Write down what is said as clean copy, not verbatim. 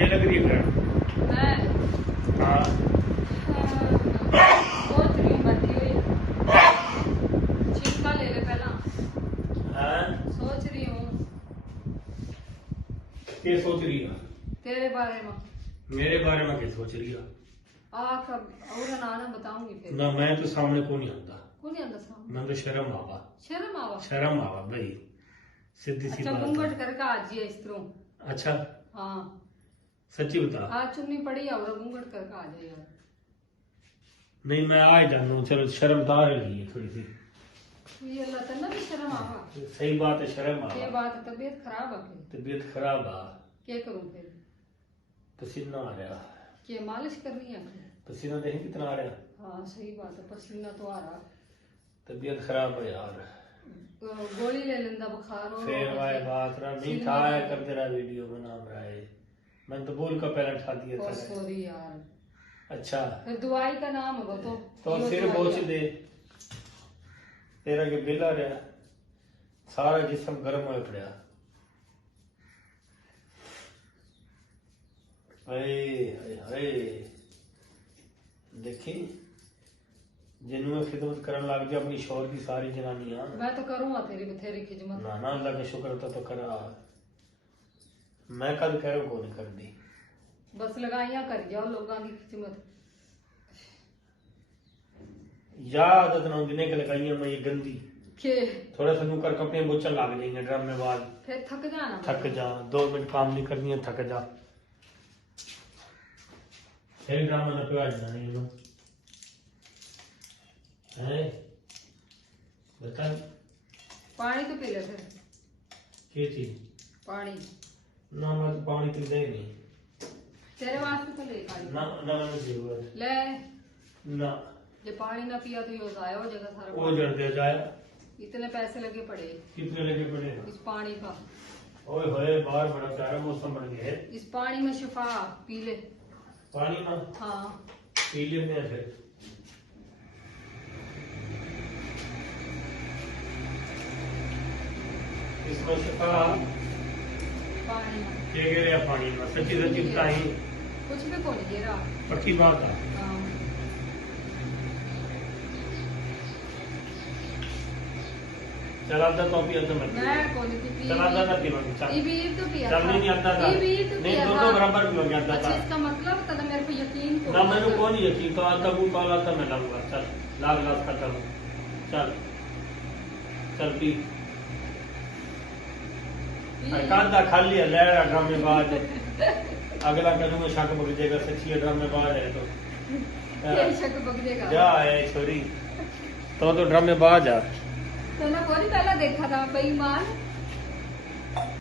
क्या लग रही है? मैं हाँ सोच रही हूँ बैठी हुई। छिलका ले ले पहला। हाँ सोच रही हूँ क्या सोच रही है? तेरे बारे में। मेरे बारे में क्या सोच रही है? कब और नाना बताऊंगी फिर। ना मैं तो सामने को नहीं आता। कौन है सामने? मैं तो शर्म आवा। शर्म आवा। शर्म आवा भाई, सीधी सी अच्छा बात घूंघट है। करके आज ये इस तरह। अच्छा हाँ सच्ची बता। आज चुन्नी पड़ी है और घूंघट करके आ जाए यार। नहीं मैं आ जाना, चलो शर्म तो आ रही है थोड़ी सी। ये अल्लाह तन्ना भी शर्म आवा। सही बात है, शर्म ये आवा। बात है, तबीयत खराब है फिर। तबीयत खराब आ, क्या करूँ फिर? पसीना आ रहा। क्या मालिश करनी है? पसीना देखे कितना आ रहा। हाँ सही बात है, पसीना तो आ रहा। तबीयत खराब है यार। गोली ले लेंदा बुखार हो। फिर वाए बात रहा नहीं था कर तेरा वीडियो बना रहा है। मैं तो बोल का पहले उठा दिया था। सॉरी यार। अच्छा फिर दवाई का नाम है वो तो सिर बोझ दे तेरा के बिल आ रहा, सारा जिस्म गर्म हो पड़ा। देखी जिन्होंने खिदमत करने लग गया अपनी शोर की सारी जनानियां। मैं तो करूंगा तेरी बथेरी खिदमत। ना ना अल्लाह का शुक्र तो करा। मैं कद कह रहा को नहीं कर दी। बस लगाइया कर जाओ लोगों की खिदमत। या आदत ना होगी के लगाइया मैं ये गंदी के थोड़ा सा नूकर कपड़े बोचन लग जाएंगे ड्रम में बाद। फिर थक जाना। थक जा 2 मिनट काम नहीं करनी है, थक जा फिर ड्रामा ना पे जाना नहीं है। बता पानी तो पी ले फिर। क्या चीज? पानी ना मैं तो पानी पीता ही नहीं। तेरे वास्ते तो ले पानी। ना ना मैंने जरूरत ले ना। जो पानी ना पिया तो ये जाया हो जाएगा सारा। वो जड़ दे जाए। इतने पैसे लगे पड़े कितने लगे पड़े? इस पानी का। ओए होए बाहर बड़ा प्यारा मौसम बन गया है। इस पानी में शिफा। पी ले पानी में हाँ। पी लेते हैं फिर। इसमें शिफा पानी में क्या कह रहे हैं पानी में? सच्ची सच्ची बताई कुछ भी कौन ये रहा। पक्की बात है। हाँ। चल आता तो अभी आता मत मैं कौन पी चल आता था पीवा चल ये भी तो पिया चल नहीं आता था ये भी तो नहीं पिया दोनों था। बराबर पियो गया अच्छा था। इसका मतलब तब मेरे को यकीन को ना मेरे को नहीं यकीन तो आता वो कॉल आता मैं लाऊंगा। चल लाग लाग खत्म। चल चल पी कांदा खा लिया ले रहा ड्रम में बाद अगला करूंगा शक पक जाएगा सच्ची ड्रम में बाद है तो ये शक बग जाएगा। जा है छोरी तो ड्रम में बाद जा। तो ना कोई पहला देखा था बेईमान।